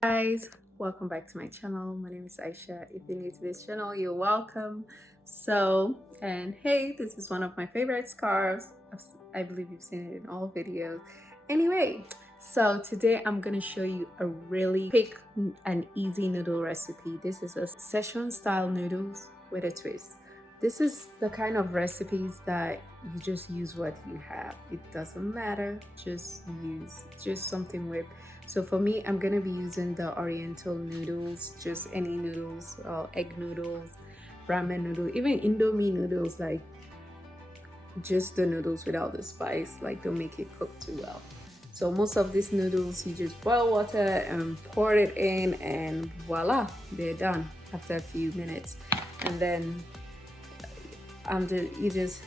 Guys, welcome back to my channel. My name is Aisha. If you're new to this channel, you're welcome. And hey, this is one of my favorite scarves. I believe you've seen it in all videos. Anyway, so today I'm gonna show you a really quick and easy noodle recipe. This is a Sichuan style noodles with a twist. This is the kind of recipes that you just use what you have. It doesn't matter, just something with. So for me, I'm gonna be using the oriental noodles, just any noodles, egg noodles, ramen noodle, even Indomie noodles, like just the noodles without the spice, like don't make it cook too well. So most of these noodles, you just boil water and pour it in, and voila, they're done after a few minutes. And then you just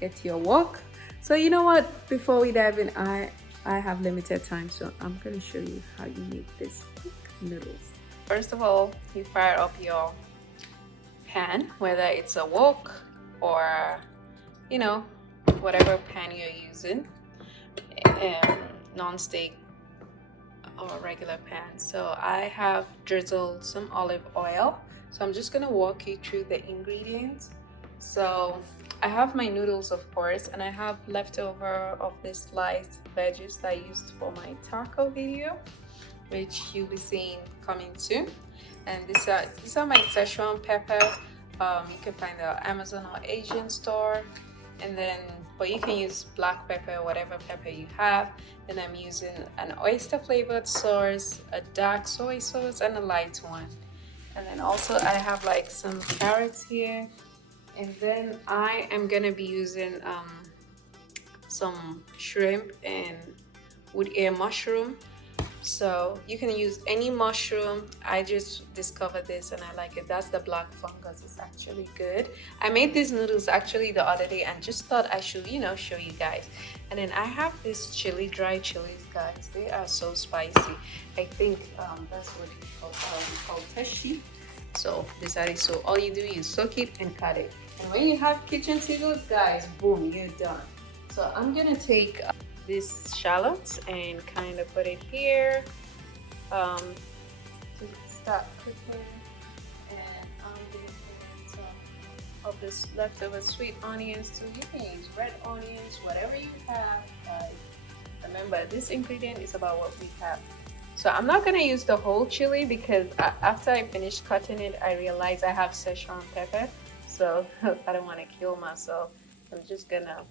get your wok. So you know what? Before we dive in, I have limited time, so I'm gonna show you how you make this quick noodles. First of all, you fire up your pan, whether it's a wok or whatever pan you're using, non-stick or regular pan. So I have drizzled some olive oil, so I'm just gonna walk you through the ingredients. So I have my noodles, of course, and I have leftover of this sliced veggies that I used for my taco video, which you'll be seeing coming soon. And these are my Szechuan pepper. You can find the Amazon or Asian store, but you can use black pepper, whatever pepper you have. And I'm using an oyster flavored sauce, a dark soy sauce, and a light one. And then also I have like some carrots here. And then I am gonna be using some shrimp and wood ear mushroom. So you can use any mushroom. I just discovered this and I like it. That's the black fungus. It's actually good. I made these noodles actually the other day and just thought I should, show you guys. And then I have this dry chilies, guys. They are so spicy. I think that's what it's called teshi. So decided, so all you do is soak it and cut it. And when you have kitchen scissors, guys, boom, you're done. So I'm gonna take these shallots and kind of put it here to start cooking. And I'm gonna put some of this leftover sweet onions too. You can use red onions, whatever you have, guys. Remember, this ingredient is about what we have. So I'm not gonna use the whole chili because after I finished cutting it, I realized I have Szechuan pepper. So I don't want to kill myself. I'm just gonna,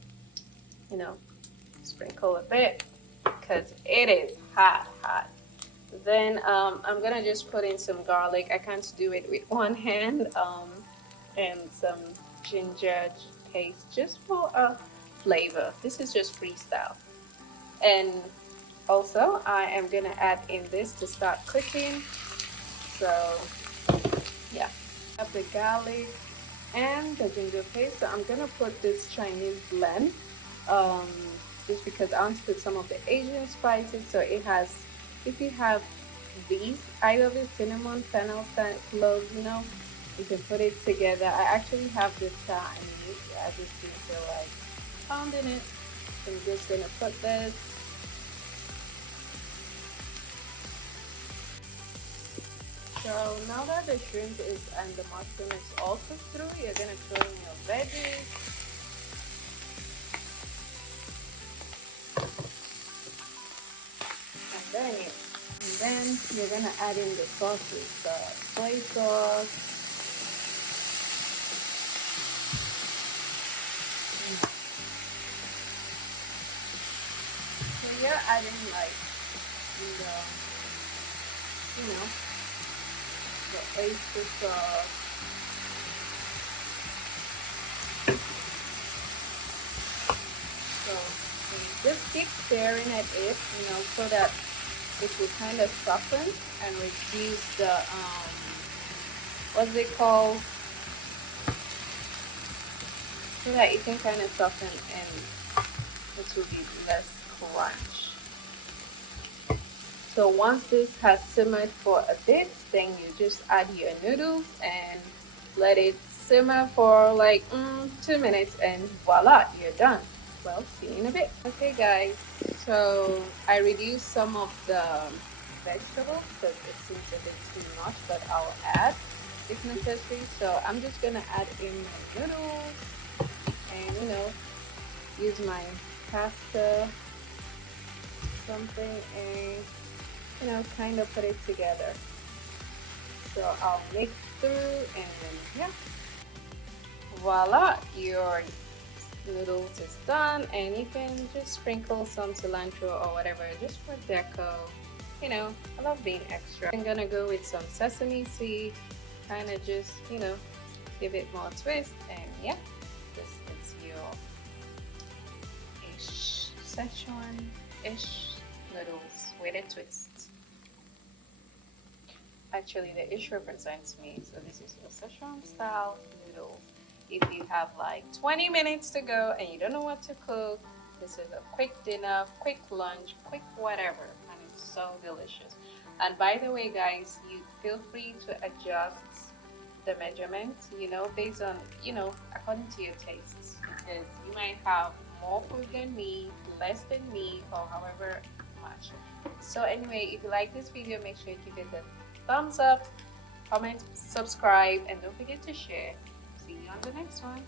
sprinkle a bit because it is hot. Then I'm gonna just put in some garlic. I can't do it with one hand. And some ginger paste just for a flavor. This is just freestyle. And also, I am gonna add in this to start cooking. So yeah, I have the garlic and the ginger paste. So I'm gonna put this Chinese blend, just because I want to put some of the Asian spices. So it has, if you have these, either the cinnamon, fennel, cloves, you can put it together. I actually have this and I just didn't feel like pounding it. So I'm just gonna put this. So now that the shrimp is and the mushroom is all cooked through, you're gonna throw in your veggies. And then you're gonna add in the sauces, the soy sauce. So you're adding like the oyster sauce. So just keep staring at it, so that it will kind of soften and reduce the what's it called? So that it can kind of soften and it will be less crunch. So once this has simmered for a bit, then you just add your noodles and let it simmer for like 2 minutes, and voila, you're done. Well, see you in a bit. Okay guys, so I reduced some of the vegetables because it seems a bit too much, but I'll add if necessary. So I'm just gonna add in my noodles and use my pasta something and kind of put it together. So I'll mix through and yeah, voila, your noodles is done. And you can just sprinkle some cilantro or whatever just for deco. I love being extra. I'm gonna go with some sesame seed, kind of just give it more twist. And yeah, this is your Sichuan-ish noodles with a twist. Actually, the ish represents me. So this is your Sichuan Style Noodles. If you have like 20 minutes to go and you don't know what to cook, this is a quick dinner, quick lunch, quick whatever, and it's so delicious. And by the way, guys, you feel free to adjust the measurements, based on, according to your tastes, because you might have more food than me, less than me, or however much. So anyway, if you like this video, make sure you give it a thumbs up, comment, subscribe, and don't forget to share. See you on the next one.